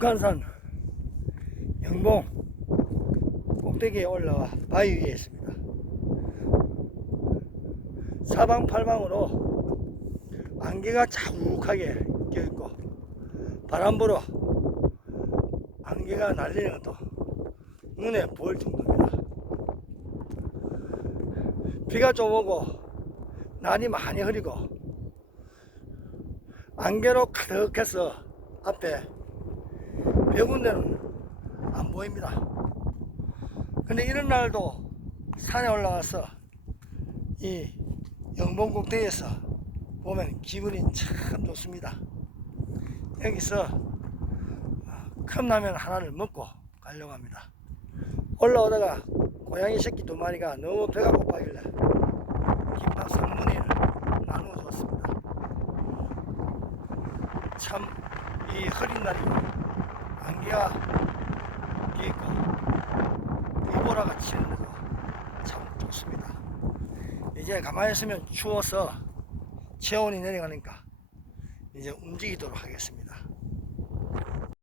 북한산 영봉 꼭대기에 올라와 바위 위에 있습니다. 사방팔방으로 안개가 자욱하게 껴있고 바람 불어 안개가 날리는 것도 눈에 보일 정도입니다. 비가 좀 오고 날이 많이 흐리고 안개로 가득해서 앞에 몇 군데는 안 보입니다. 근데 이런 날도 산에 올라가서 이 영봉 꼭대기에서 보면 기분이 참 좋습니다. 여기서 컵라면 하나를 먹고 가려고 합니다. 올라오다가 고양이 새끼 두 마리가 너무 배가 고파길래 김밥 3분의 1을 나누어 줬습니다. 참 이 흐린 날이 안개가 끼있고 이보라가 치는데도 참 좋습니다. 이제 가만히 있으면 추워서 체온이 내려가니까 이제 움직이도록 하겠습니다.